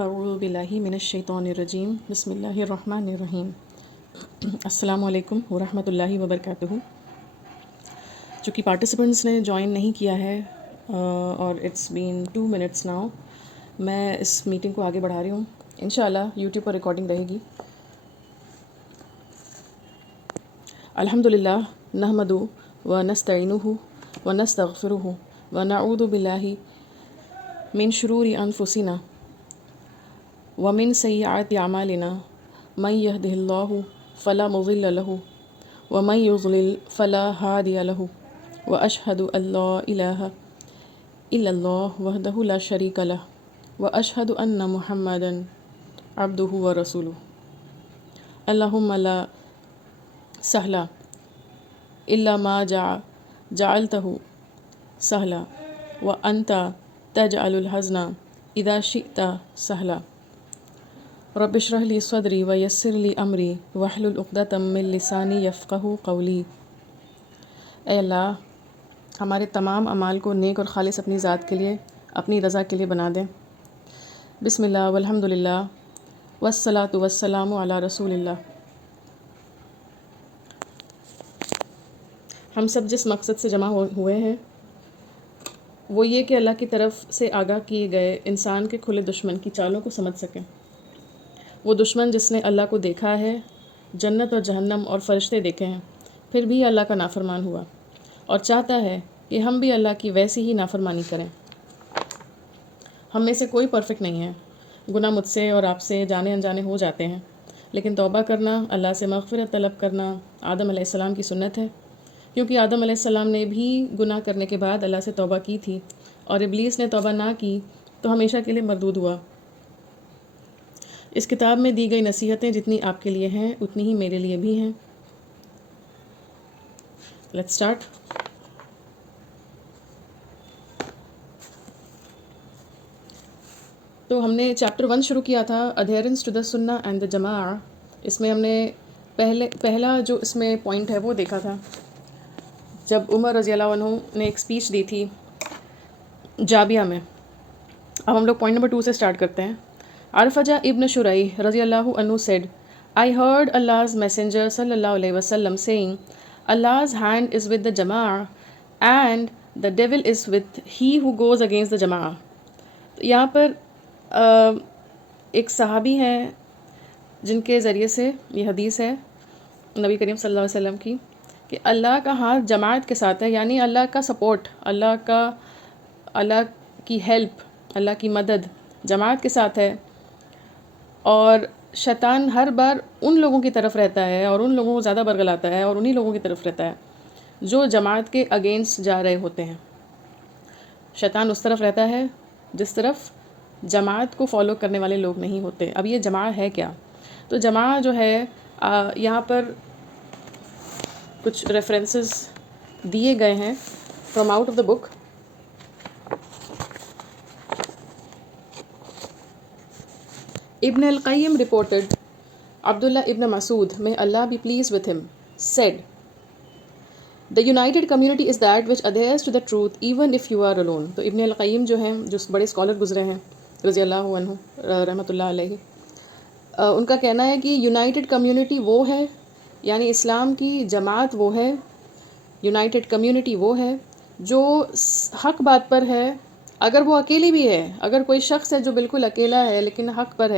اعوذ باللہ من الشیطان الرجیم بسم اللہ الرحمن الرحیم السلام علیکم ورحمۃ اللہ وبرکاتہ۔ چونکہ پارٹیسپنٹس نے جوائن نہیں کیا ہے اور اٹس بین 2 منٹس ناؤ، میں اس میٹنگ کو آگے بڑھا رہی ہوں۔ انشاءاللہ یوٹیوب پر ریکارڈنگ رہے گی۔ الحمدللہ نحمدہ ونستعینہ ونستغفرہ ونعوذ باللہ من شرور انفسنا ومن سیئات اعمالنا من یهده اللہ فلا مضل له ومن یضلل فلا ہادی له واشهد ان لا الہ الا اللہ وحدہ لا شریک له واشهد ان محمدا عبدہ ورسولہ۔ اللہم لا سہل الا ما جعلتہ سہلا وانت تجعل الحزن اذا شئت سہلا۔ رب اشرح لی صدری ویسر لی امری واحلل عقدۃ من لسانی یفقہوا قولی۔ اے اللہ، ہمارے تمام اعمال کو نیک اور خالص اپنی ذات کے لیے، اپنی رضا کے لیے بنا دیں۔ بسم اللہ والحمد للہ والصلاۃ والسلام علی رسول اللہ۔ ہم سب جس مقصد سے جمع ہوئے ہیں وہ یہ کہ اللہ کی طرف سے آگاہ کیے گئے انسان کے کھلے دشمن کی چالوں کو سمجھ سکیں۔ وہ دشمن جس نے اللہ کو دیکھا ہے، جنت اور جہنم اور فرشتے دیکھے ہیں، پھر بھی اللہ کا نافرمان ہوا اور چاہتا ہے کہ ہم بھی اللہ کی ویسی ہی نافرمانی کریں۔ ہم میں سے کوئی پرفیکٹ نہیں ہے، گناہ مجھ سے اور آپ سے جانے انجانے ہو جاتے ہیں، لیکن توبہ کرنا، اللہ سے مغفرت طلب کرنا آدم علیہ السلام کی سنت ہے، کیونکہ آدم علیہ السلام نے بھی گناہ کرنے کے بعد اللہ سے توبہ کی تھی اور ابلیس نے توبہ نہ کی تو ہمیشہ کے لیے مردود ہوا۔ اس کتاب میں دی گئی نصیحتیں جتنی آپ کے لیے ہیں اتنی ہی میرے لیے بھی ہیں۔ Let's start. تو ہم نے چیپٹر 1 شروع کیا تھا، adherence to the sunnah and the جماع۔ اس میں ہم نے پہلا جو اس میں پوائنٹ ہے وہ دیکھا تھا، جب عمر رضی اللہ عنہ نے ایک اسپیچ دی تھی جابیہ میں۔ اب ہم لوگ پوائنٹ نمبر 2 سے سٹارٹ کرتے ہیں۔ عرفجہ ابن شریح رضی اللہ عنہ said, I heard Allah's messenger صلی اللہ علیہ وسلم saying, Allah's hand is with the jama'ah and the devil is with he who goes against the jama'ah۔ تو یہاں پر ایک صحابی ہیں جن کے ذریعے سے یہ حدیث ہے نبی کریم صلی اللہ علیہ وسلم کی کہ اللہ کا ہاتھ جماعت کے ساتھ ہے، یعنی اللہ کا سپورٹ، اللہ کی ہیلپ، اللہ کی مدد جماعت کے ساتھ ہے، اور شیطان ہر بار ان لوگوں کی طرف رہتا ہے اور ان لوگوں کو زیادہ برگلاتا ہے اور انہی لوگوں کی طرف رہتا ہے جو جماعت کے اگینسٹ جا رہے ہوتے ہیں۔ شیطان اس طرف رہتا ہے جس طرف جماعت کو فالو کرنے والے لوگ نہیں ہوتے۔ اب یہ جماعت ہے کیا؟ تو جماعت جو ہے یہاں پر کچھ ریفرنسز دیے گئے ہیں فرام آؤٹ آف دا بک۔ ابن القیم reported, Abdullah ibn Masud, may Allah be pleased with him, said, The united community is that which adheres to the truth even if you are alone۔ تو ابن القیم جو ہیں، جو بڑے اسکالر گزرے ہیں رضی اللہ عنہ رحمۃ اللہ علیہ، ان کا کہنا ہے کہ یونائٹڈ کمیونٹی وہ ہے، یعنی اسلام کی جماعت وہ ہے، یونائٹڈ کمیونٹی وہ ہے جو حق بات پر ہے، اگر وہ اکیلی بھی ہے، اگر کوئی شخص ہے جو بالکل اکیلا ہے لیکن حق پر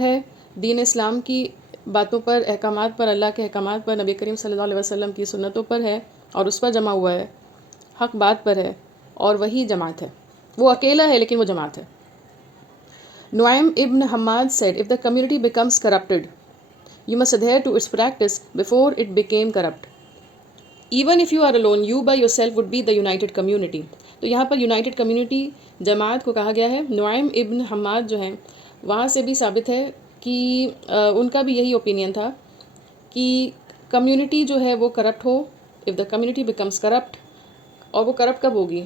ہے، دین اسلام کی باتوں پر، احکامات پر، اللہ کے احکامات پر، نبی کریم صلی اللہ علیہ وسلم کی سنتوں پر ہے اور اس پر جمع ہوا ہے، حق بات پر ہے، اور وہی جماعت ہے۔ وہ اکیلا ہے لیکن وہ جماعت ہے۔ نعیم ابن Hammad said, if the community becomes corrupted, you must adhere to its practice before it became corrupt. Even if you are alone, you by yourself would be the united community۔ تو یہاں پر یونائٹڈ کمیونٹی جماعت کو کہا گیا ہے۔ نعیم ابن حماد جو ہیں وہاں سے بھی ثابت ہے کہ ان کا بھی یہی اوپینین تھا کہ کمیونٹی جو ہے وہ corrupt who, if the community becomes corrupt۔ اور وہ کرپٹ کب ہوگی؟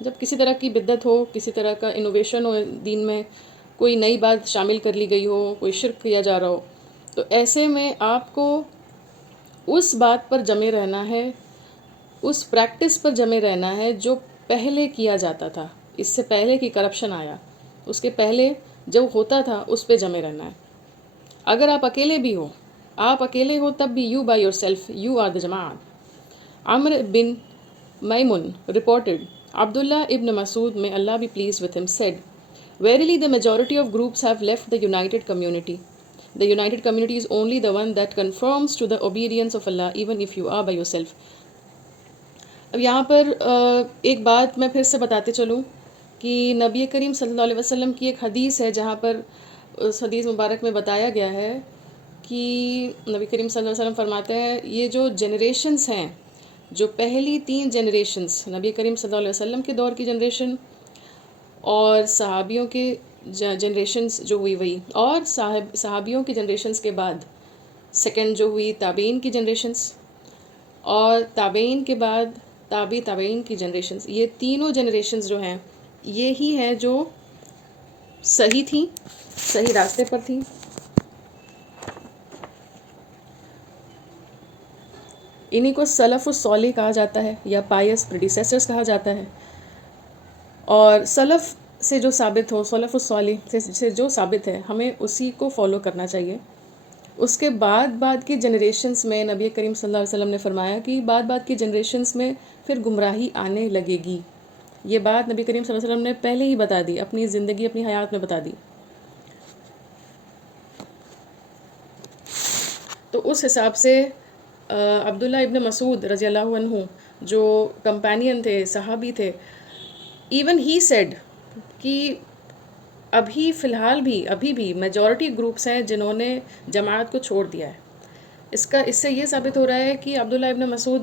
جب کسی طرح کی بدعت ہو، کسی طرح کا انوویشن ہو دین میں، کوئی نئی بات شامل کر لی گئی ہو، کوئی شرک کیا جا رہا ہو، تو ایسے میں آپ کو اس بات پر جمے رہنا ہے، اس پریکٹس پر جمے رہنا ہے جو پہلے کیا جاتا تھا، اس سے پہلے کی کرپشن آیا، اس کے پہلے جو ہوتا تھا اس پہ جمے رہنا ہے. اگر آپ اکیلے ہو تب بھی you by yourself you are the جماعت. عمر بن Maimun reported, Abdullah ibn Masud, may Allah be pleased with him, said, Verily the majority of groups have left the united community. The united community is only the one that conforms to the obedience of Allah, even if you are by yourself. اب یہاں پر ایک بات میں پھر سے بتاتے چلوں کہ نبی کریم صلی اللہ علیہ وسلم کی ایک حدیث ہے جہاں پر اس حدیث مبارک میں بتایا گیا ہے کہ نبی کریم صلی اللہ علیہ وسلم فرماتے ہیں یہ جو جنریشنز ہیں، جو پہلی 3 جنریشنز نبی کریم صلی اللہ علیہ وسلم کے دور کی جنریشن اور صحابیوں کے جنریشنز جو ہوئی وہی، اور صحابیوں کی جنریشنز کے بعد سیکنڈ جو ہوئی تابعین کی جنریشنز، اور تابعین کے بعد تابعین کی جنریشنز، یہ تینوں جنریشنز جو ہیں یہی ہیں جو صحیح تھیں، صحیح راستے پر تھیں. انہی کو سلف الصالح کہا جاتا ہے یا پائس پریڈیسیسرز کہا جاتا ہے. اور سلف سے جو ثابت ہو، سلف الصالح سے جو ثابت ہے، ہمیں اسی کو فالو کرنا چاہیے. اس کے بعد کی جنریشنز میں نبی کریم صلی اللہ علیہ وسلم نے فرمایا کہ بعد کی جنریشنز میں پھر گمراہی آنے لگے گی. یہ بات نبی کریم صلی اللہ علیہ وسلم نے پہلے ہی بتا دی، اپنی زندگی اپنی حیات میں بتا دی. تو اس حساب سے عبداللہ ابن مسعود رضی اللہ عنہ جو کمپینین تھے، صحابی تھے، ایون ہی سیڈ کہ ابھی فی الحال ابھی بھی میجورٹی گروپس ہیں جنہوں نے جماعت کو چھوڑ دیا ہے. اس سے یہ ثابت ہو رہا ہے کہ عبداللہ ابن مسعود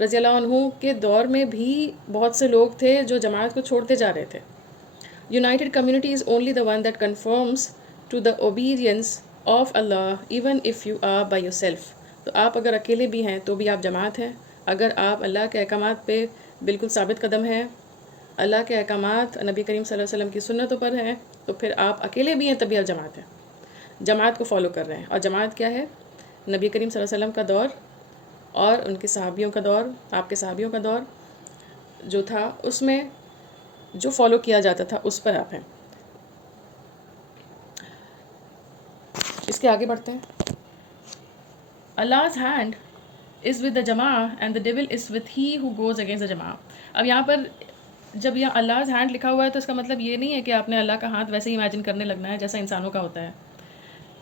رضی اللہ عنہ کے دور میں بھی بہت سے لوگ تھے جو جماعت کو چھوڑتے جا رہے تھے. United community is only the one that conforms to the obedience of Allah even if you are by yourself. تو آپ اگر اکیلے بھی ہیں تو بھی آپ جماعت ہیں. اگر آپ اللہ کے احکامات پہ بالکل ثابت قدم ہیں، اللہ کے احکامات نبی کریم صلی اللہ علیہ وسلم کی سنتوں پر ہیں، تو پھر آپ اکیلے بھی ہیں تب بھی آپ جماعت ہیں، جماعت کو فالو کر رہے ہیں. اور جماعت کیا ہے؟ نبی کریم صلی اللہ علیہ وسلم کا دور اور ان کے صحابیوں کا دور، آپ کے صحابیوں کا دور جو تھا، اس میں جو فالو کیا جاتا تھا اس پر آپ ہیں. اس کے آگے بڑھتے ہیں. Allah's hand is with the jama'ah and the devil is with he who goes against the jama'ah. اب یہاں پر جب یہاں Allah's hand لکھا ہوا ہے تو اس کا مطلب یہ نہیں ہے کہ آپ نے اللہ کا ہاتھ ویسے ہی امیجن کرنے لگنا ہے جیسا انسانوں کا ہوتا ہے،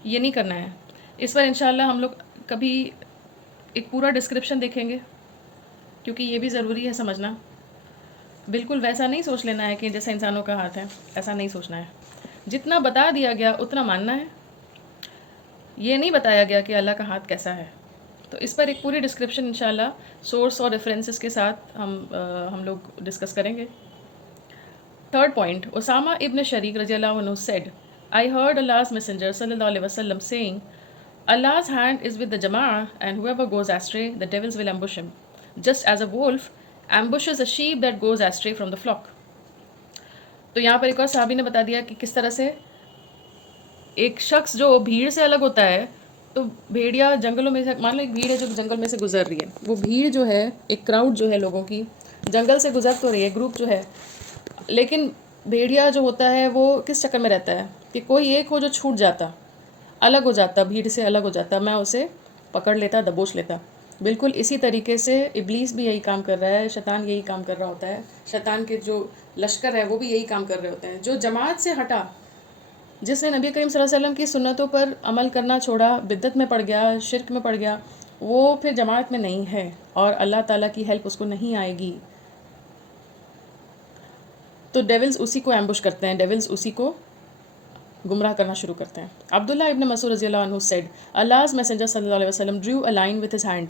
یہ نہیں کرنا ہے. اس پر انشاءاللہ ہم لوگ کبھی ایک پورا ڈسکرپشن دیکھیں گے، کیونکہ یہ بھی ضروری ہے سمجھنا. بالکل ویسا نہیں سوچ لینا ہے کہ جیسا انسانوں کا ہاتھ ہے، ایسا نہیں سوچنا ہے. جتنا بتا دیا گیا اتنا ماننا ہے. یہ نہیں بتایا گیا کہ اللہ کا ہاتھ کیسا ہے. تو اس پر ایک پوری ڈسکرپشن انشاءاللہ سورس اور ریفرنسز کے ساتھ ہم لوگ ڈسکس کریں گے. تھرڈ پوائنٹ، اسامہ ابن شریک رضی اللہ عنہ said, I heard Allah's messenger صلی اللہ علیہ وسلم saying, Allah's hand is with the jama'ah and whoever goes astray, the devils will ambush him, just as a wolf ambushes a sheep that goes astray from the flock. تو یہاں پر ایک اور صحابی نے بتا دیا کہ کس طرح سے ایک شخص جو بھیڑ سے الگ ہوتا ہے، تو بھیڑیا جنگلوں میں سے، مان لو ایک بھیڑ ہے جو جنگل میں سے گزر رہی ہے، وہ بھیڑ جو ہے ایک کراؤڈ جو ہے لوگوں کی جنگل سے گزر تو رہی ہے، گروپ جو ہے، لیکن بھیڑیا جو ہوتا ہے وہ کس چکر میں رہتا ہے کہ کوئی ایک ہو جو چھوٹ جاتا، الگ ہو جاتا، بھیڑ سے الگ ہو جاتا، میں اسے پکڑ لیتا، دبوچ لیتا. بالکل اسی طریقے سے ابلیس بھی یہی کام کر رہا ہے، شیطان یہی کام کر رہا ہوتا ہے، شیطان کے جو لشکر ہے وہ بھی یہی کام کر رہے ہوتے ہیں. جو جماعت سے ہٹا، جس نے نبی کریم صلی اللہ علیہ وسلم کی سنتوں پر عمل کرنا چھوڑا، بدعت میں پڑ گیا، شرک میں پڑ گیا، وہ پھر جماعت میں نہیں ہے اور اللہ تعالیٰ کی ہیلپ اس کو نہیں آئے گی. تو ڈیولز اسی کو ایمبوش کرتے ہیں، ڈیولز اسی کو گمراہ کرنا شروع کرتے ہیں. عبداللہ ابن مسعود رضی اللہ عنہ said, Allah's messenger صلی اللہ علیہ وسلم drew a line with his hand,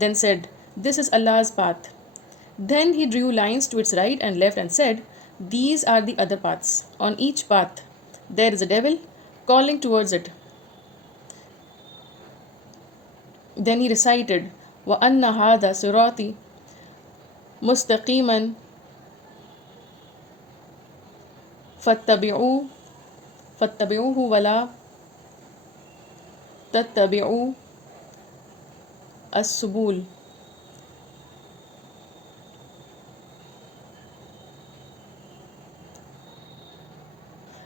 then said, This is Allah's path. Then he drew lines to its right and left and said, These are the other paths. On each path there is a devil calling towards it. Then he recited, وَأَنَّ هَذَا صِرَاطِي مُسْتَقِيمًا فَاتَّبِعُوهُ وَلَا تَتَّبِعُوا السُّبُلَ.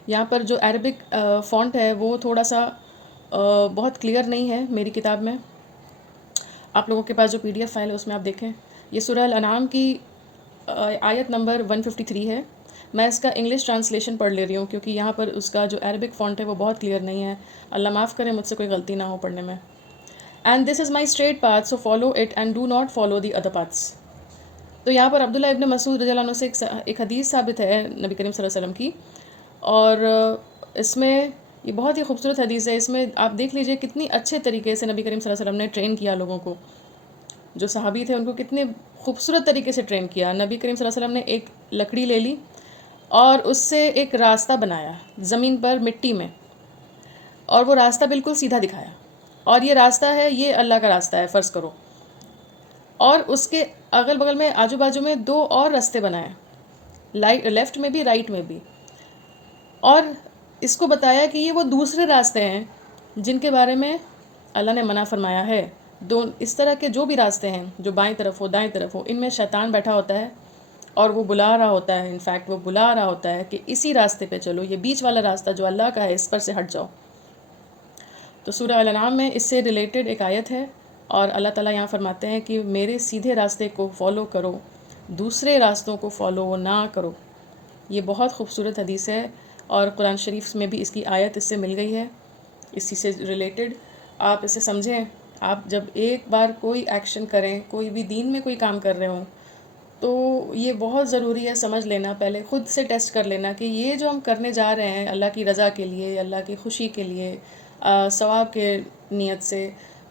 یہاں پر جو Arabic font ہے وہ تھوڑا سا بہت clear نہیں ہے میری کتاب میں. آپ لوگوں کے پاس جو PDF فائل ہے اس میں آپ دیکھیں. یہ سورہ الانعام کی آیت نمبر 153 ہے. میں اس کا انگلش ٹرانسلیشن پڑھ لے رہی ہوں کیونکہ یہاں پر اس کا جو عربک فونٹ ہے وہ بہت کلیئر نہیں ہے. اللہ معاف کرے مجھ سے کوئی غلطی نہ ہو پڑھنے میں. And this is my straight path so follow it and do not follow the other paths. تو یہاں پر عبداللہ ابن مسعود رضی اللہ عنہ سے ایک حدیث ثابت ہے نبی کریم صلی اللہ علیہ وسلم کی, اور اس میں یہ بہت ہی خوبصورت حدیث ہے. اس میں آپ دیکھ لیجئے کتنی اچھے طریقے سے نبی کریم صلی اللہ علیہ وسلم نے ٹرین کیا لوگوں کو. جو صحابی تھے ان کو کتنے خوبصورت طریقے سے ٹرین کیا. نبی کریم صلی اللہ علیہ وسلم نے ایک لکڑی لے لی اور اس سے ایک راستہ بنایا زمین پر مٹی میں, اور وہ راستہ بالکل سیدھا دکھایا, اور یہ راستہ ہے, یہ اللہ کا راستہ ہے فرض کرو, اور اس کے اگل بغل میں آجو باجو میں 2 اور راستے بنائے, لیفٹ میں بھی رائٹ میں بھی, اور اس کو بتایا کہ یہ وہ دوسرے راستے ہیں جن کے بارے میں اللہ نے منع فرمایا ہے. اس طرح کے جو بھی راستے ہیں جو بائیں طرف ہو دائیں طرف ہو, ان میں شیطان بیٹھا ہوتا ہے اور وہ بلا رہا ہوتا ہے, انفیکٹ وہ بلا رہا ہوتا ہے کہ اسی راستے پہ چلو, یہ بیچ والا راستہ جو اللہ کا ہے اس پر سے ہٹ جاؤ. تو سورہ الانعام میں اس سے ریلیٹڈ ایک آیت ہے, اور اللہ تعالیٰ یہاں فرماتے ہیں کہ میرے سیدھے راستے کو فالو کرو, دوسرے راستوں کو فالو نہ کرو. یہ بہت خوبصورت حدیث ہے, اور قرآن شریف میں بھی اس کی آیت اس سے مل گئی ہے اسی سے ریلیٹڈ. آپ اسے سمجھیں. آپ جب ایک بار کوئی ایکشن کریں, کوئی بھی دین میں کوئی کام کر رہے ہوں, تو یہ بہت ضروری ہے سمجھ لینا, پہلے خود سے ٹیسٹ کر لینا کہ یہ جو ہم کرنے جا رہے ہیں اللہ کی رضا کے لیے, اللہ کی خوشی کے لیے, ثواب کے نیت سے,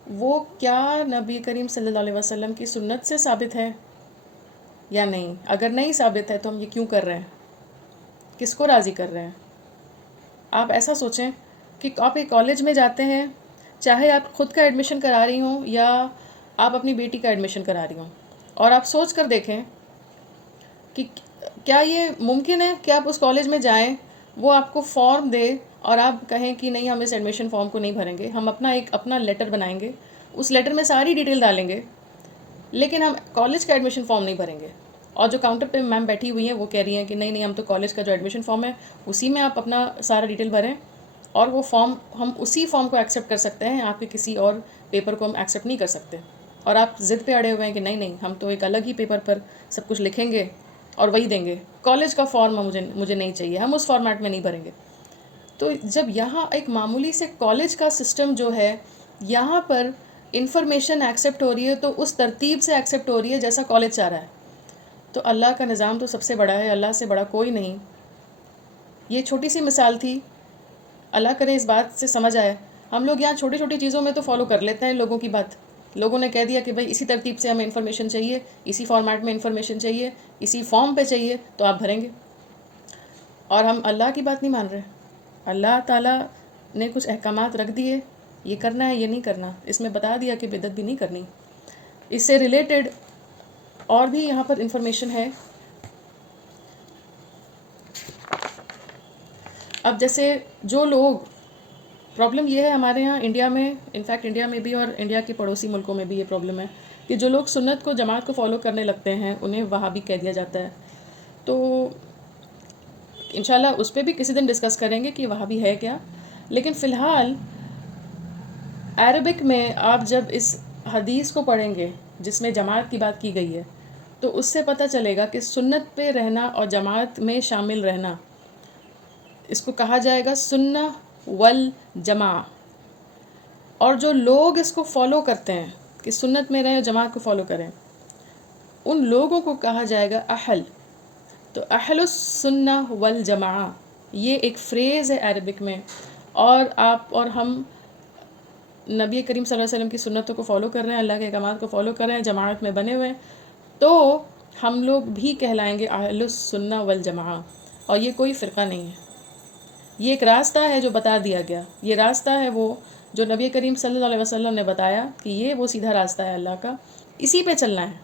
وہ کیا نبی کریم صلی اللہ علیہ وسلم کی سنت سے ثابت ہے یا نہیں. اگر نہیں ثابت ہے تو ہم یہ کیوں کر رہے ہیں, کس کو راضی کر رہے ہیں. آپ ایسا سوچیں کہ آپ ایک کالج میں جاتے ہیں, چاہے آپ خود کا ایڈمیشن کرا رہی ہوں یا آپ اپنی بیٹی کا ایڈمیشن کرا رہی ہوں, اور آپ سوچ کر دیکھیں کہ کیا یہ ممکن ہے کہ آپ اس کالج میں جائیں, وہ آپ کو فارم دے اور آپ کہیں کہ نہیں ہم اس ایڈمیشن فارم کو نہیں بھریں گے, ہم اپنا لیٹر بنائیں گے, اس لیٹر میں ساری ڈیٹیل ڈالیں گے, لیکن ہم کالج کا ایڈمیشن فارم نہیں بھریں گے. اور جو کاؤنٹر پہ میم بیٹھی ہوئی ہیں وہ کہہ رہی ہیں کہ نہیں ہم تو کالج کا جو ایڈمیشن فارم ہے اسی میں آپ اپنا سارا ڈیٹیل بھریں, اور وہ فارم ہم اسی فارم کو ایکسیپٹ کر سکتے ہیں, آپ کے کسی اور پیپر کو ہم ایکسیپٹ نہیں کر سکتے. اور آپ ضد پہ اڑے ہوئے ہیں کہ نہیں ہم تو ایک الگ ہی پیپر پر سب کچھ لکھیں گے اور وہی دیں گے, کالج کا فارم مجھے نہیں چاہیے, ہم اس فارمیٹ میں نہیں بھریں گے. تو جب یہاں ایک معمولی سے کالج کا سسٹم جو ہے, یہاں پر انفارمیشن ایکسیپٹ ہو رہی ہے تو اس ترتیب سے ایکسیپٹ ہو رہی ہے جیسا کالج چاہ رہا ہے. تو اللہ کا نظام تو سب سے بڑا ہے, اللہ سے بڑا کوئی نہیں. یہ چھوٹی سی مثال تھی, اللہ کرے اس بات سے سمجھ آئے. ہم لوگ یہاں چھوٹی چھوٹی چیزوں میں تو فالو کر لیتے ہیں لوگوں کی بات. لوگوں نے کہہ دیا کہ بھائی اسی ترتیب سے ہمیں انفارمیشن چاہیے, اسی فارمیٹ میں انفارمیشن چاہیے, اسی فارم پہ چاہیے, تو آپ بھریں گے. اور ہم اللہ کی بات نہیں مان رہے. اللہ تعالیٰ نے کچھ احکامات رکھ دیے, یہ کرنا ہے یہ نہیں کرنا, اس میں بتا دیا کہ بدعت بھی نہیں کرنی. اس سے ریلیٹڈ اور بھی یہاں پر انفارمیشن ہے. اب جیسے جو لوگ, پرابلم یہ ہے ہمارے ہاں انڈیا میں, انفیکٹ انڈیا میں بھی اور انڈیا کے پڑوسی ملکوں میں بھی یہ پرابلم ہے کہ جو لوگ سنت کو جماعت کو فالو کرنے لگتے ہیں انہیں وہابی کہہ دیا جاتا ہے. تو انشاءاللہ اس پہ بھی کسی دن ڈسکس کریں گے کہ وہابی ہے کیا. لیکن فی الحال عربک میں آپ جب اس حدیث کو پڑھیں گے جس میں جماعت کی بات کی گئی ہے, تو اس سے پتہ چلے گا کہ سنت پہ رہنا اور جماعت میں شامل رہنا, اس کو کہا جائے گا سنہ والجماع. اور جو لوگ اس کو فالو کرتے ہیں کہ سنت میں رہیں اور جماعت کو فالو کریں, ان لوگوں کو کہا جائے گا اہل. تو اہل السنہ والجماع یہ ایک فریز ہے عربک میں, اور آپ اور ہم نبی کریم صلی اللہ علیہ وسلم کی سنتوں کو فالو کر رہے ہیں, اللہ کے احکامات کو فالو کر رہے ہیں, جماعت میں بنے ہوئے ہیں, تو ہم لوگ بھی کہلائیں گے اہل السنہ والجماع. اور یہ کوئی فرقہ نہیں ہے, یہ ایک راستہ ہے جو بتا دیا گیا. یہ راستہ ہے وہ جو نبی کریم صلی اللہ علیہ وسلم نے بتایا کہ یہ وہ سیدھا راستہ ہے اللہ کا, اسی پہ چلنا ہے,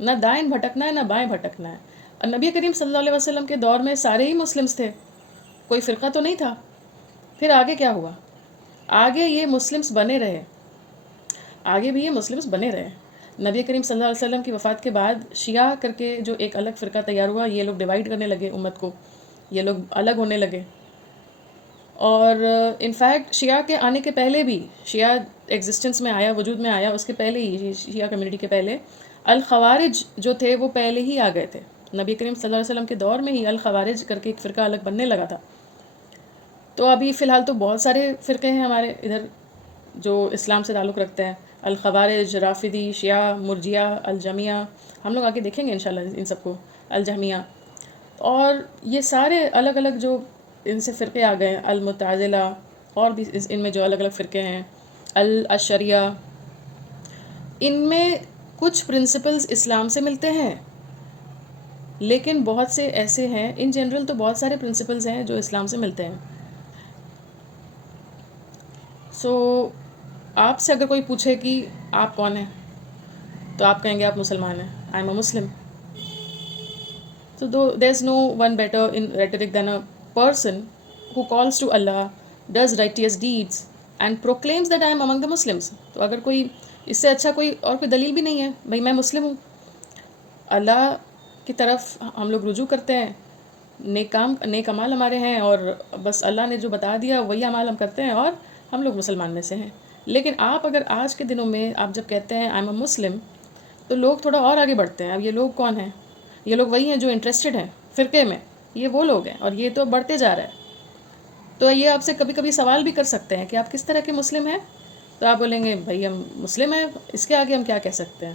نہ دائیں بھٹکنا ہے نہ بائیں بھٹکنا ہے. اور نبی کریم صلی اللہ علیہ وسلم کے دور میں سارے ہی مسلمس تھے, کوئی فرقہ تو نہیں تھا. پھر آگے کیا ہوا؟ آگے یہ مسلمس بنے رہے, آگے بھی یہ مسلمس بنے رہے. نبی کریم صلی اللہ علیہ وسلم کی وفات کے بعد شیعہ کر کے جو ایک الگ فرقہ تیار ہوا, یہ لوگ ڈیوائیڈ کرنے لگے امت کو, یہ لوگ الگ ہونے لگے. اور انفیکٹ شیعہ کے آنے کے پہلے بھی، شیعہ ایگزسٹنس میں آیا، وجود میں آیا اس کے پہلے ہی، شیعہ کمیونٹی کے پہلے الخوارج جو تھے وہ پہلے ہی آ گئے تھے. نبی کریم صلی اللہ علیہ وسلم کے دور میں ہی الخوارج کر کے ایک فرقہ الگ بننے لگا تھا. تو ابھی فی الحال تو بہت سارے فرقے ہیں ہمارے ادھر جو اسلام سے تعلق رکھتے ہیں، الخوارج، رافضی، شیعہ، مرجیہ، الجمیہ، ہم لوگ آگے دیکھیں گے انشاءاللہ ان سب کو، الجہمیہ. اور یہ سارے الگ الگ جو ان سے فرقے آ گئے ہیں، المعتزلہ، اور بھی ان میں جو الگ الگ فرقے ہیں، الاشریہ، ان میں کچھ پرنسپلز اسلام سے ملتے ہیں، لیکن بہت سے ایسے ہیں، ان جنرل تو بہت سارے پرنسپلز ہیں جو اسلام سے ملتے ہیں. سو آپ سے اگر کوئی پوچھے کہ آپ کون ہیں تو آپ کہیں گے آپ مسلمان ہیں، I am a Muslim. So though there's no one better in rhetoric than a person who calls to Allah, does righteous deeds and proclaims that I am among the Muslims. تو اگر کوئی اس سے اچھا کوئی اور کوئی دلیل بھی نہیں ہے، بھئی میں مسلم ہوں، اللہ کی طرف ہم لوگ رجوع کرتے ہیں، نیک اعمال ہمارے ہیں، اور بس اللہ نے جو بتا دیا وہی اعمال ہم کرتے ہیں، اور ہم لوگ مسلمان میں سے ہیں. لیکن آپ اگر آج کے دنوں میں آپ جب کہتے ہیں آئی ایم اے مسلم، تو لوگ تھوڑا اور آگے بڑھتے ہیں. اب یہ لوگ کون ہیں؟ یہ لوگ وہی ہیں جو انٹرسٹڈ ہیں فرقے میں، یہ وہ لوگ ہیں، اور یہ تو بڑھتے جا رہا ہے. تو یہ آپ سے کبھی کبھی سوال بھی کر سکتے ہیں کہ آپ کس طرح کے مسلم ہیں، تو آپ بولیں گے بھائی ہم مسلم ہیں، اس کے آگے ہم کیا کہہ سکتے ہیں؟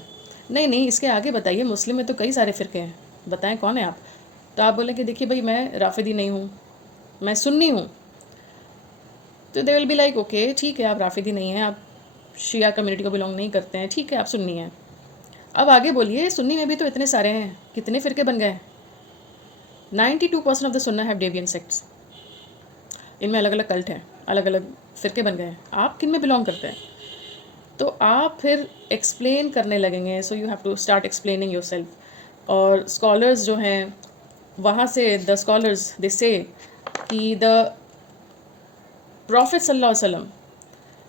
نہیں، اس کے آگے بتائیے، مسلم میں تو کئی سارے فرقے ہیں، بتائیں کون ہیں آپ؟ تو آپ بولیں کہ دیکھیے بھائی میں رافضی نہیں ہوں، میں سنی ہوں. تو دے ول بی لائک اوکے ٹھیک ہے، آپ رافضی نہیں ہیں، آپ شیعہ کمیونٹی کو بلانگ نہیں کرتے ہیں، ٹھیک ہے آپ سنی ہیں. اب آگے بولیے، سنی میں بھی تو اتنے سارے ہیں، کتنے فرقے بن گئے؟ 92% آف دا سنہ ہیو ڈیوین سیکٹس. ان میں الگ الگ کلٹ ہیں، الگ الگ فرقے بن گئے ہیں. آپ کن میں بلانگ کرتے ہیں؟ تو آپ پھر ایکسپلین کرنے لگیں گے. So you have to start explaining yourself. اور اسکالرز جو ہیں وہاں سے، دا اسکالرز دے سے کہ دا پروفٹ صلی اللہ علیہ وسلم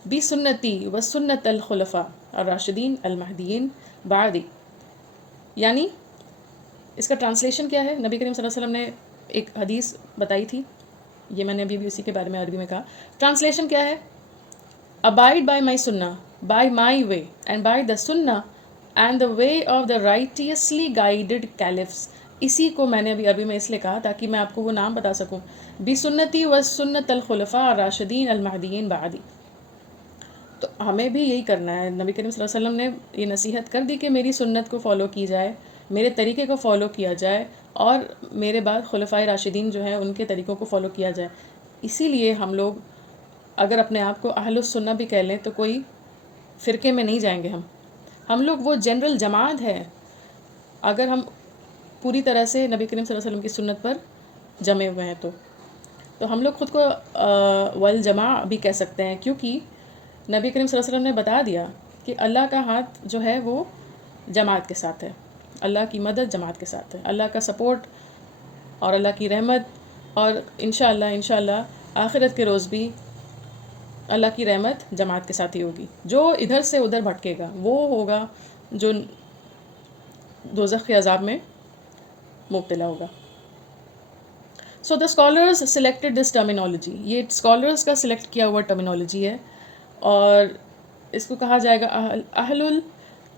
بی سنتی و سنت الخلفاء الراشدین المہدیین بعدی. یعنی اس کا ٹرانسلیشن کیا ہے؟ نبی کریم صلی اللہ علیہ وسلم نے ایک حدیث بتائی تھی، یہ میں نے ابھی بھی اسی کے بارے میں عربی میں کہا. ٹرانسلیشن کیا ہے؟ abide by my sunnah, by my way and by the sunnah and the way of the righteously guided caliphs. اسی کو میں نے ابھی عربی میں اس لیے کہا تاکہ میں آپ کو وہ نام بتا سکوں، بسنتی و سنت الخلفاء الراشدین المہدیین بعدی. تو ہمیں بھی یہی کرنا ہے. نبی کریم صلی اللہ علیہ وسلم نے یہ نصیحت کر دی کہ میری سنت کو فالو کی جائے، میرے طریقے کو فالو کیا جائے، اور میرے بعد خلفائے راشدین جو ہیں ان کے طریقوں کو فالو کیا جائے. اسی لیے ہم لوگ اگر اپنے آپ کو اہل السنہ بھی کہہ لیں تو کوئی فرقے میں نہیں جائیں گے. ہم لوگ وہ جنرل جماعت ہے اگر ہم پوری طرح سے نبی کریم صلی اللہ علیہ وسلم کی سنت پر جمے ہوئے ہیں. تو ہم لوگ خود کو والجماع بھی کہہ سکتے ہیں، کیونکہ نبی کریم صلی اللہ علیہ وسلم نے بتا دیا کہ اللہ کا ہاتھ جو ہے وہ جماعت کے ساتھ ہے، اللہ کی مدد جماعت کے ساتھ ہے، اللہ کا سپورٹ اور اللہ کی رحمت، اور انشاءاللہ آخرت کے روز بھی اللہ کی رحمت جماعت کے ساتھ ہی ہوگی. جو ادھر سے ادھر بھٹکے گا وہ ہوگا جو دوزخ کے عذاب میں مبتلا ہوگا. So the scholars selected this terminology. یہ اسکالرز کا سلیکٹ کیا ہوا ٹرمینالوجی ہے، اور اس کو کہا جائے گا اہل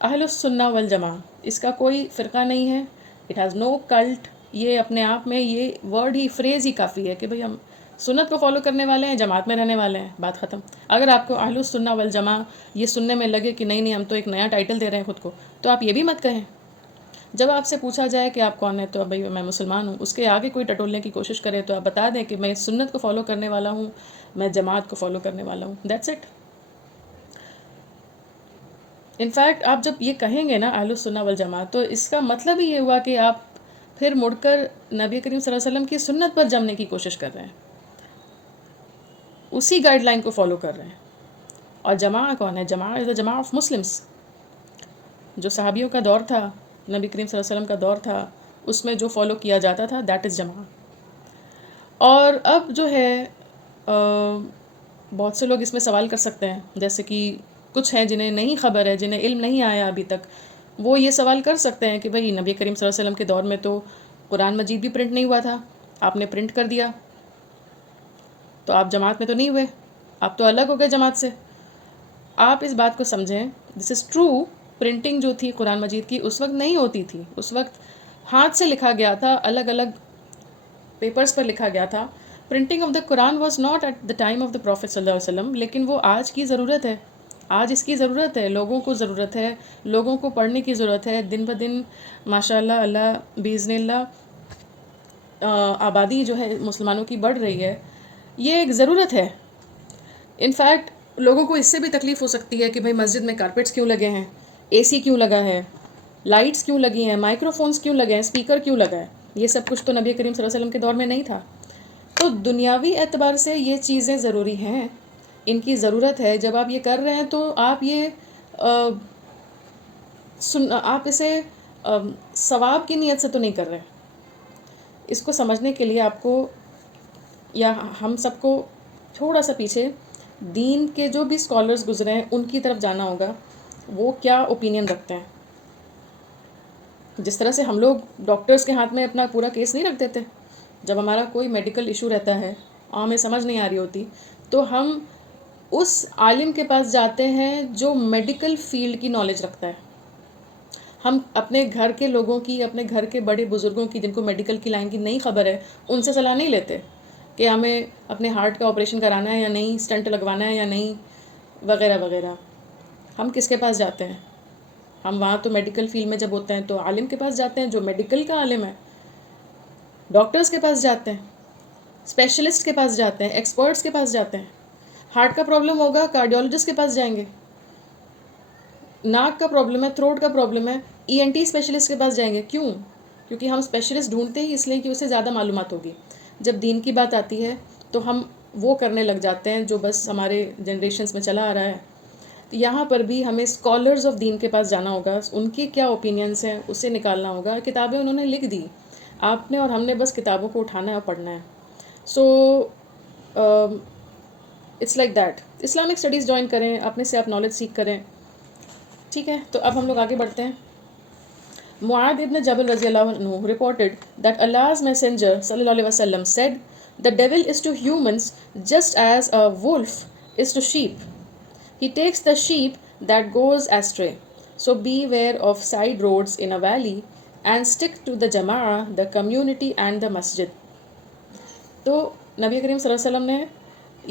السنہ والجماع. اس کا کوئی فرقہ نہیں ہے، اٹ ہیز نو کلٹ. یہ اپنے آپ میں یہ ورڈ ہی، فریز ہی کافی ہے کہ بھئی ہم سنت کو فالو کرنے والے ہیں، جماعت میں رہنے والے ہیں، بات ختم. اگر آپ کو اہل السنہ والجماع یہ سننے میں لگے کہ نہیں ہم تو ایک نیا ٹائٹل دے رہے ہیں خود کو، تو آپ یہ بھی مت کہیں. جب آپ سے پوچھا جائے کہ آپ کون ہیں تو بھئی میں مسلمان ہوں، اس کے آگے کوئی ٹٹولنے کی کوشش کرے تو آپ بتا دیں کہ میں سنت کو فالو کرنے والا ہوں، میں جماعت کو فالو کرنے والا ہوں. That's it. انفیکٹ آپ جب یہ کہیں گے نا اہل السنہ والجماع، تو اس کا مطلب ہی یہ ہوا کہ آپ پھر مڑ کر نبی کریم صلی اللہ علیہ وسلم کی سنت پر جمنے کی کوشش کر رہے ہیں، اسی گائیڈ لائن کو فالو کر رہے ہیں. اور جماع کون ہے؟ جماع از دا جماع آف مسلمس. جو صحابیوں کا دور تھا، نبی کریم صلی اللہ علیہ وسلم کا دور تھا، اس میں جو فالو کیا جاتا تھا دیٹ از جماع. اور اب جو ہے بہت سے لوگ اس میں سوال کر سکتے ہیں، جیسے کہ کچھ ہیں جنہیں نہیں خبر ہے، جنہیں علم نہیں آیا ابھی تک، وہ یہ سوال کر سکتے ہیں کہ بھئی نبی کریم صلی اللہ علیہ وسلم کے دور میں تو قرآن مجید بھی پرنٹ نہیں ہوا تھا، آپ نے پرنٹ کر دیا. تو آپ جماعت میں تو نہیں ہوئے، آپ تو الگ ہو گئے جماعت سے. آپ اس بات کو سمجھیں. دس از ٹرو. پرنٹنگ جو تھی قرآن مجید کی اس وقت نہیں ہوتی تھی، اس وقت ہاتھ سے لکھا گیا تھا، الگ الگ پیپرز پر لکھا گیا تھا. Printing of the Quran was not at the time of the prophet صلی اللہ علیہ وسلم، لیکن وہ آج کی ضرورت ہے. آج اس کی ضرورت ہے، لوگوں کو ضرورت ہے، لوگوں کو پڑھنے کی ضرورت ہے. دن بہ دن ماشاء اللہ اللہ باذن اللہ آبادی جو ہے مسلمانوں کی بڑھ رہی ہے. یہ ایک ضرورت ہے. انفیکٹ لوگوں کو اس سے بھی تکلیف ہو سکتی ہے کہ بھائی مسجد میں کارپیٹس کیوں لگے ہیں، اے سی کیوں لگا ہے، لائٹس کیوں لگی ہیں، مائکرو فونس کیوں لگے ہیں، اسپیکر کیوں لگا ہے. یہ سب کچھ تو نبی کریم صلی اللہ علیہ وسلم کے دور میں نہیں تھا. تو دنیاوی اعتبار سے یہ چیزیں ضروری ہیں، ان کی ضرورت ہے. جب آپ یہ کر رہے ہیں تو آپ یہ آپ اسے ثواب کی نیت سے تو نہیں کر رہے. اس کو سمجھنے کے لیے آپ کو یا ہم سب کو تھوڑا سا پیچھے دین کے جو بھی اسکالرز گزرے ہیں ان کی طرف جانا ہوگا، وہ کیا اوپینین رکھتے ہیں. جس طرح سے ہم لوگ ڈاکٹرز کے ہاتھ میں اپنا پورا کیس نہیں رکھ دیتے. جب ہمارا کوئی میڈیکل ایشو رہتا ہے اور ہمیں سمجھ نہیں آ رہی ہوتی تو ہم اس عالم کے پاس جاتے ہیں جو میڈیکل فیلڈ کی نالج رکھتا ہے. ہم اپنے گھر کے لوگوں کی، اپنے گھر کے بڑے بزرگوں کی جن کو میڈیکل کی لائن کی نہیں خبر ہے، ان سے صلاح نہیں لیتے کہ ہمیں اپنے ہارٹ کا آپریشن کرانا ہے یا نہیں، اسٹنٹ لگوانا ہے یا نہیں، وغیرہ وغیرہ. ہم کس کے پاس جاتے ہیں؟ ہم وہاں تو میڈیکل فیلڈ میں جب ہوتے ہیں تو عالم کے پاس جاتے ہیں جو میڈیکل کا عالم ہے. ڈاکٹرز کے پاس جاتے ہیں، اسپیشلسٹ کے پاس جاتے ہیں، ایکسپرٹس کے پاس جاتے ہیں. ہارٹ کا پرابلم ہوگا کارڈیولوجسٹ کے پاس جائیں گے. ناک کا پرابلم ہے، تھروٹ کا پرابلم ہے، ای این ٹی اسپیشلسٹ کے پاس جائیں گے. کیوں؟ کیونکہ ہم اسپیشلسٹ ڈھونڈتے ہی اس لیے کہ اسے زیادہ معلومات ہوگی. جب دین کی بات آتی ہے تو ہم وہ کرنے لگ جاتے ہیں جو بس ہمارے جنریشنز میں چلا آ رہا ہے. یہاں پر بھی ہمیں اسکالرز آف دین کے پاس جانا ہوگا، ان کے کیا اوپینینس ہیں اسے نکالنا ہوگا. کتابیں انہوں نے لکھ دی، آپ نے اور ہم نے بس کتابوں کو اٹھانا ہے اور پڑھنا ہے. So it's like that. Islamic studies join کریں، اپنے سے آپ نالج سیکھ کریں. ٹھیک ہے، تو اب ہم لوگ آگے بڑھتے ہیں. معاذ ابن جبل رضی اللہ عنہ reported that Allah's messenger صلی اللہ علیہ وسلم said, the devil is to humans just as a wolf is to sheep. He takes the sheep that goes astray. So beware of side roads in a valley and stick to the jama'ah, the community and the masjid. تو نبی کریم صلی اللہ علیہ وسلم نے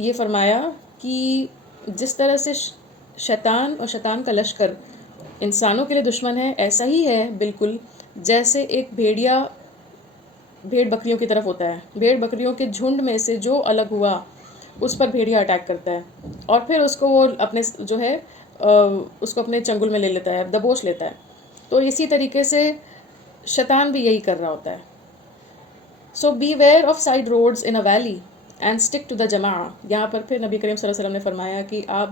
یہ فرمایا کہ جس طرح سے شیطان اور شیطان کا لشکر انسانوں کے لیے دشمن ہے، ایسا ہی ہے بالکل جیسے ایک بھیڑیا بھیڑ بکریوں کی طرف ہوتا ہے. بھیڑ بکریوں کے جھنڈ میں سے جو الگ ہوا اس پر بھیڑیا اٹیک کرتا ہے اور پھر اس کو وہ اپنے جو ہے اس کو اپنے چنگل میں لے لیتا ہے، دبوچ لیتا ہے. تو اسی طریقے سے شیطان بھی یہی کر رہا ہوتا ہے. So beware of side roads in a valley and stick to the جماع. یہاں پر پھر نبی کریم صلی اللہ علیہ وسلم نے فرمایا کہ آپ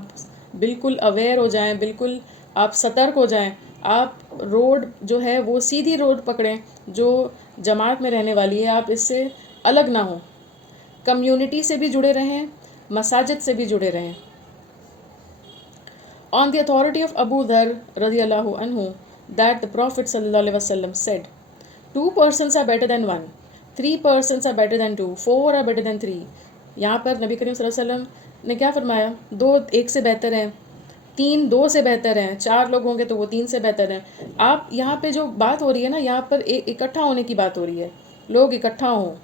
بالکل اویئر ہو جائیں، بالکل آپ سترک ہو جائیں. آپ روڈ جو ہے وہ سیدھی روڈ پکڑیں جو جماعت میں رہنے والی ہے، آپ اس سے الگ نہ ہوں. کمیونٹی سے بھی جڑے رہیں، مساجد سے بھی جڑے رہیں. On the authority of Abu Dharr radiyallahu anhu that the Prophet sallallahu alaihi wasallam said, 2 persons are better than 1, 3 persons are better than 2, 4 are better than 3. یہاں پر نبی کریم صلی اللہ علیہ وسلم نے کیا فرمایا؟ 2 1 سے بہتر ہیں، 3 2 سے بہتر ہیں، 4 لوگ ہوں گے تو وہ 3 سے بہتر ہیں. آپ یہاں پہ جو بات ہو رہی ہے نا، یہاں پر اکٹھا ہونے کی بات ہو رہی ہے. لوگ اکٹھا ہوں،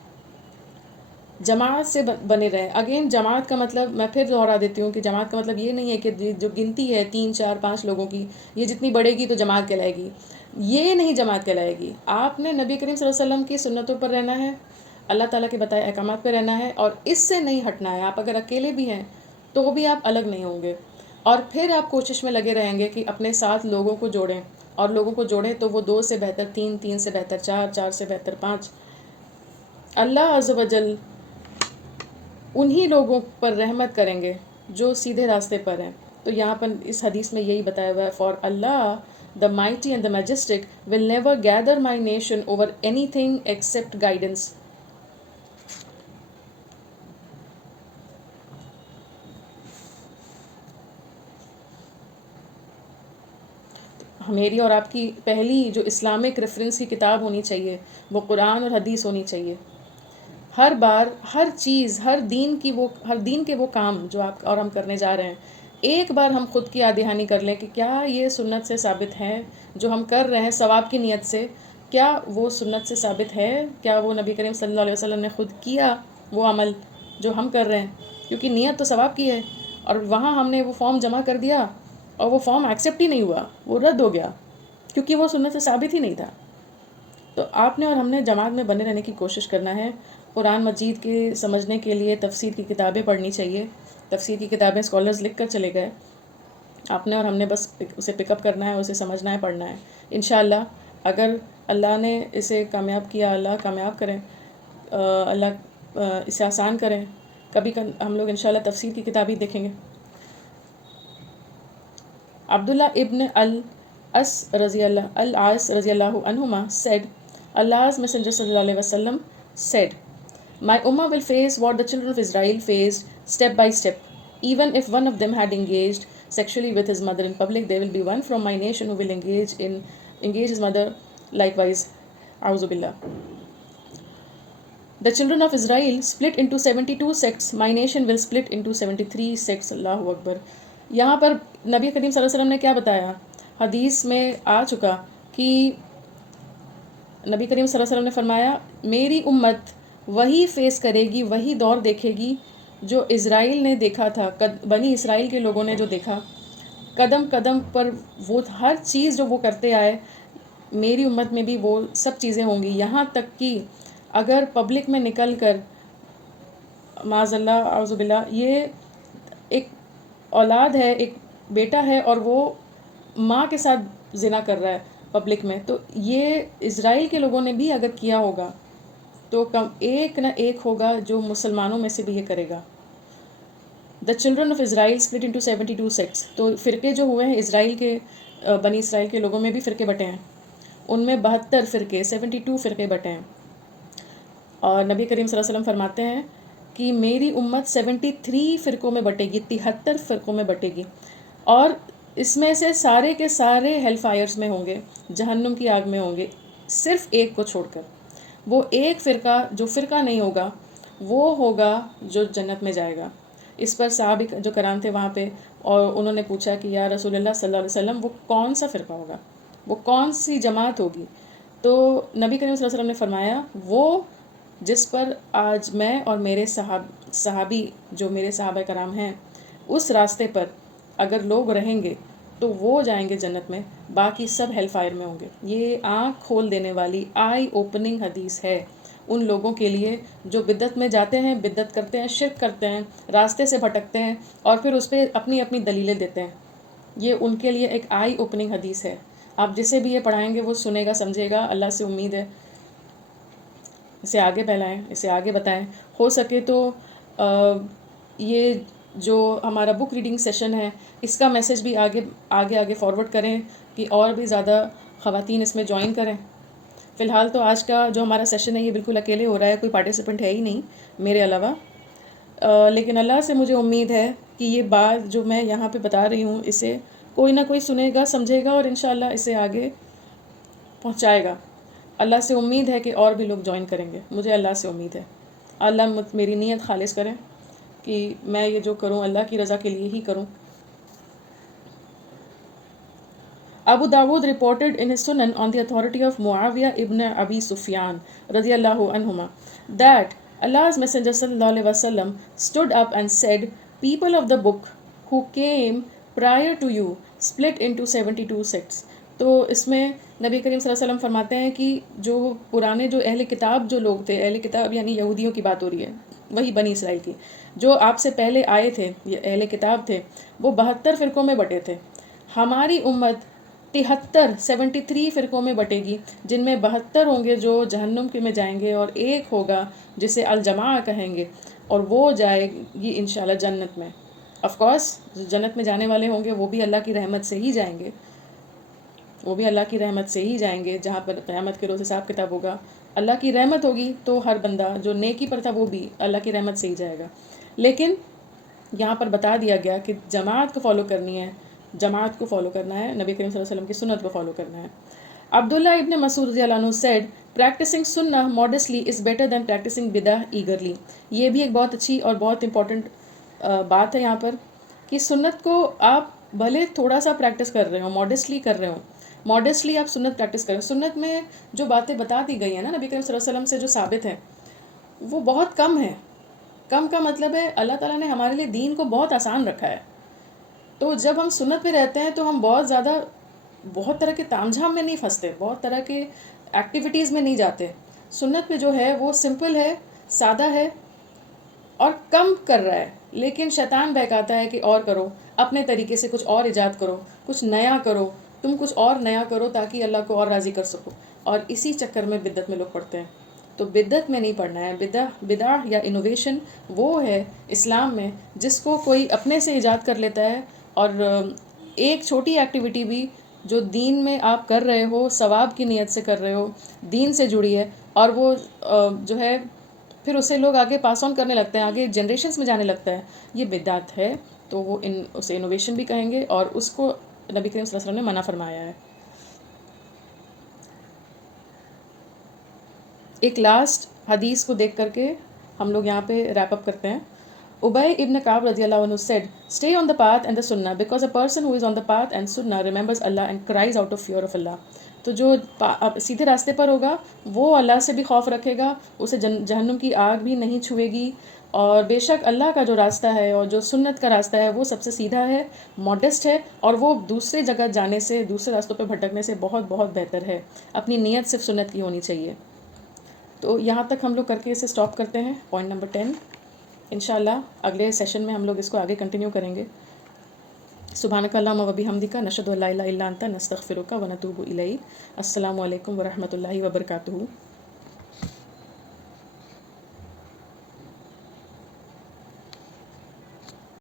جماعت سے بنے رہیں. اگین جماعت کا مطلب میں پھر دوہرا دیتی ہوں کہ جماعت کا مطلب یہ نہیں ہے کہ جو گنتی ہے 3 4 5 لوگوں کی، یہ جتنی بڑھے گی تو جماعت کہلائے گی. یہ نہیں جماعت کہلائے گی. آپ نے نبی کریم صلی اللہ علیہ وسلم کی سنتوں پر رہنا ہے، اللہ تعالیٰ کے بتائے احکامات پہ رہنا ہے اور اس سے نہیں ہٹنا ہے. آپ اگر اکیلے بھی ہیں تو بھی آپ الگ نہیں ہوں گے. اور پھر آپ کوشش میں لگے رہیں گے کہ اپنے ساتھ لوگوں کو جوڑیں، اور لوگوں کو جوڑیں تو وہ 2 سے بہتر 3، 3 سے بہتر 4، 4 سے بہتر 5. اللہ عز و جل انہی لوگوں پر رحمت کریں گے جو سیدھے راستے پر ہیں. تو یہاں پر اس حدیث میں یہی بتایا ہوا ہے، for Allah the mighty and the majestic will never gather my nation over anything except guidance. میری اور آپ کی پہلی جو اسلامک ریفرنس کی کتاب ہونی چاہیے وہ قرآن اور حدیث ہونی چاہیے. ہر بار ہر چیز، ہر دین کے وہ کام جو آپ اور ہم کرنے جا رہے ہیں، ایک بار ہم خود کی یاد دہانی کر لیں کہ کیا یہ سنت سے ثابت ہے جو ہم کر رہے ہیں ثواب کی نیت سے، کیا وہ سنت سے ثابت ہے، کیا وہ نبی کریم صلی اللہ علیہ وسلم نے خود کیا وہ عمل جو ہم کر رہے ہیں، کیونکہ نیت تو ثواب کی ہے. اور وہاں ہم نے وہ فارم جمع کر دیا اور وہ فارم ایکسیپٹ ہی نہیں ہوا، وہ رد ہو گیا کیونکہ وہ سنت سے ثابت ہی نہیں تھا. تو آپ نے اور ہم نے جماعت میں بنے رہنے کی کوشش کرنا ہے. قرآن مجید کے سمجھنے کے لیے تفسیر کی کتابیں پڑھنی چاہیے. تفسیر کی کتابیں اسکالرز لکھ کر چلے گئے، آپ نے اور ہم نے بس اسے پک اپ کرنا ہے، اسے سمجھنا ہے، پڑھنا ہے. انشاءاللہ اگر اللہ نے اسے کامیاب کیا، اللہ کامیاب کریں، اللہ اسے آسان کریں، کبھی ہم لوگ انشاءاللہ تفسیر کی کتابیں دیکھیں گے. عبداللہ ابن العاص رضی اللہ عنہما said, Allah's Messenger sallallahu alaihi wasallam said, My ummah will face what the children of Israel faced step by step. Even if one of them had engaged sexually with his mother in public, there will be one from my nation who will engage his mother likewise. A'udhu billah. The children of Israel split into 72 sects. My nation will split into 73 sects. Allahu Akbar. یہاں پر نبی کریم صلی اللہ علیہ وسلم نے کیا بتایا؟ حدیث میں آ چکا کہ نبی کریم صلی اللہ علیہ وسلم نے فرمایا میری امت وہی فیس کرے گی، وہی دور دیکھے گی جو اسرائیل نے دیکھا تھا، بنی اسرائیل کے لوگوں نے جو دیکھا. قدم قدم پر وہ ہر چیز جو وہ کرتے آئے، میری امت میں بھی وہ سب چیزیں ہوں گی. یہاں تک کہ اگر پبلک میں نکل کر معاذ اللہ اعوذ باللہ یہ ایک اولاد ہے، ایک بیٹا ہے اور وہ ماں کے ساتھ زنا کر رہا ہے پبلک میں، تو یہ اسرائیل کے لوگوں نے بھی اگر کیا ہوگا تو ایک نہ ایک ہوگا جو مسلمانوں میں سے بھی یہ کرے گا. The children of Israel split into 72 sects. تو فرقے جو ہوئے ہیں اسرائیل کے، بنی اسرائیل کے لوگوں میں بھی فرقے بٹے ہیں، ان میں 72 فرقے 72 فرقے بٹے ہیں. اور نبی کریم صلی اللہ علیہ وسلم فرماتے ہیں کہ میری امت 73 فرقوں میں بٹے گی، 73 فرقوں میں بٹے گی، اور اس میں سے سارے کے سارے ہیل فائرز میں ہوں گے، جہنم کی آگ میں ہوں گے، صرف ایک کو چھوڑ کر. وہ ایک فرقہ جو فرقہ نہیں ہوگا وہ ہوگا جو جنت میں جائے گا. اس پر صحابہ جو کرام تھے وہاں پہ، اور انہوں نے پوچھا کہ یا رسول اللہ صلی اللہ علیہ وسلم وہ کون سا فرقہ ہوگا، وہ کون سی جماعت ہوگی؟ تو نبی کریم صلی اللہ علیہ وسلم نے فرمایا وہ جس پر آج میں اور میرے صحابی جو میرے صحابہ کرام ہیں اس راستے پر اگر لوگ رہیں گے تو وہ جائیں گے جنت میں، باقی سب ہیل فائر میں ہوں گے. یہ آنکھ کھول دینے والی آئی اوپننگ حدیث ہے ان لوگوں کے لیے جو بدعت میں جاتے ہیں، بدعت کرتے ہیں، شرک کرتے ہیں، راستے سے بھٹکتے ہیں اور پھر اس پہ اپنی اپنی دلیلیں دیتے ہیں. یہ ان کے لیے ایک آئی اوپننگ حدیث ہے. آپ جسے بھی یہ پڑھائیں گے وہ سنے گا، سمجھے گا. اللہ سے امید ہے اسے آگے پھیلائیں، اسے آگے بتائیں. ہو سکے تو یہ جو ہمارا بک ریڈنگ سیشن ہے اس کا میسج بھی آگے فارورڈ کریں کہ اور بھی زیادہ خواتین اس میں جوائن کریں. فی الحال تو آج کا جو ہمارا سیشن ہے یہ بالکل اکیلے ہو رہا ہے، کوئی پارٹیسپینٹ ہے ہی نہیں میرے علاوہ. لیکن اللہ سے مجھے امید ہے کہ یہ بات جو میں یہاں پہ بتا رہی ہوں اسے کوئی نہ کوئی سنے گا، سمجھے گا اور انشاءاللہ اسے آگے پہنچائے گا. اللہ سے امید ہے کہ اور بھی لوگ جوائن کریں گے، مجھے اللہ سے امید ہے. اللہ میری نیت خالص کریں کہ میں یہ جو کروں اللہ کی رضا کے لیے ہی کروں. Abu Dawood reported in his Sunan on the authority of Muawiyah ibn Abi Sufyan radiyallahu anhuma that Allah's Messenger sallallahu alaihi wasallam stood up and said, People of the book who came prior to you split into 72 sects. تو اس میں نبی کریم صلی اللہ علیہ وسلم فرماتے ہیں کہ جو پرانے جو اہل کتاب جو لوگ تھے، اہل کتاب یعنی یہودیوں کی بات ہو رہی ہے، وہی بنی اسرائیل کی، جو آپ سے پہلے آئے تھے، یہ اہل کتاب تھے، وہ 72 فرقوں میں بٹے تھے. ہماری امت 73 فرقوں میں بٹے گی، جن میں 72 ہوں گے جو جہنم کے میں جائیں گے اور ایک ہوگا جسے الجماع کہیں گے اور وہ جائے گی انشاءاللہ جنت میں. آف کورس جو جنت میں جانے والے ہوں گے وہ بھی اللہ کی رحمت سے ہی جائیں گے، وہ بھی اللہ کی رحمت سے ہی جائیں گے. جہاں پر قیامت کے روز حساب کتاب ہوگا اللہ کی رحمت ہوگی تو ہر بندہ جو نیکی پر تھا وہ بھی اللہ کی رحمت سے ہی جائے گا. لیکن یہاں پر بتا دیا گیا کہ جماعت کو فالو کرنی ہے، نبی کریم صلی اللہ علیہ وسلم کی سنت کو فالو کرنا ہے. عبداللہ ابن مسعود رضی اللہ عنہ said, پریکٹسنگ سننا modestly is better than practising بدعہ ایگرلی. یہ بھی ایک بہت اچھی اور بہت امپورٹنٹ بات ہے یہاں پر کہ سنت کو آپ بھلے تھوڑا سا پریکٹس کر رہے ہوں، ماڈسٹلی کر رہے ہوں، ماڈسٹلی آپ سنت پریکٹس کریں. سنت میں جو باتیں بتا دی گئی ہیں نا نبی کریم صلی اللہ علیہ وسلم سے جو ثابت ہیں وہ بہت کم ہیں. کم کا مطلب ہے اللہ تعالیٰ نے ہمارے لیے دین کو بہت آسان رکھا ہے. تو جب ہم سنت پہ رہتے ہیں تو ہم بہت طرح کے تام جھام میں نہیں پھنستے، بہت طرح کے ایکٹیویٹیز میں نہیں جاتے. سنت پہ جو ہے وہ سمپل ہے، سادہ ہے اور کم کر رہا ہے. لیکن شیطان بہکاتا ہے کہ اور کرو، اپنے طریقے سے کچھ اور ایجاد کرو، کچھ نیا کرو، تم کچھ اور نیا کرو تاکہ اللہ کو اور راضی کر سکو. اور اسی چکر میں بدعت میں لوگ پڑتے ہیں. تو بدعت میں نہیں پڑھنا ہے. بدعہ یا انوویشن وہ ہے اسلام میں جس کو کوئی اپنے سے ایجاد کر لیتا ہے، اور ایک چھوٹی ایکٹیویٹی بھی جو دین میں آپ کر رہے ہو، ثواب کی نیت سے کر رہے ہو، دین سے جڑی ہے، اور وہ جو ہے پھر اسے لوگ آگے پاس آن کرنے لگتے ہیں، آگے جنریشنز میں جانے لگتا ہے، یہ بدعت ہے. تو وہ اسے انوویشن بھی کہیں گے، اور اس کو نبی کریم صلی اللہ علیہ وسلم نے منع فرمایا ہے. ایک لاسٹ حدیث کو دیکھ کر کے ہم لوگ یہاں پہ ریپ اپ کرتے ہیں. Ubay ibn Ka'b رضی اللہ عنہ said, "Stay on the path and the sunnah, because a person who is on the path and sunnah remembers Allah and cries out of fear of Allah." تو جو سیدھے راستے پر ہوگا وہ اللہ سے بھی خوف رکھے گا، اسے جہنم کی آگ بھی نہیں چھوئے گی. اور بے شک اللہ کا جو راستہ ہے اور جو سنت کا راستہ ہے وہ سب سے سیدھا ہے، ماڈسٹ ہے، اور وہ دوسرے جگہ جانے سے، دوسرے راستوں پہ بھٹکنے سے بہت بہت بہتر ہے. اپنی نیت صرف سنت کی ہونی چاہیے. تو یہاں تک ہم لوگ کر کے اسے سٹاپ کرتے ہیں، پوائنٹ نمبر 10. انشاءاللہ اگلے سیشن میں ہم لوگ اس کو آگے کنٹینیو کریں گے. سبحانک اللہم و بحمدک، نشہد ان لا الہ الا انت، نستغفرک و نتوب الیک. السلام علیکم ورحمۃ اللہ وبرکاتہ.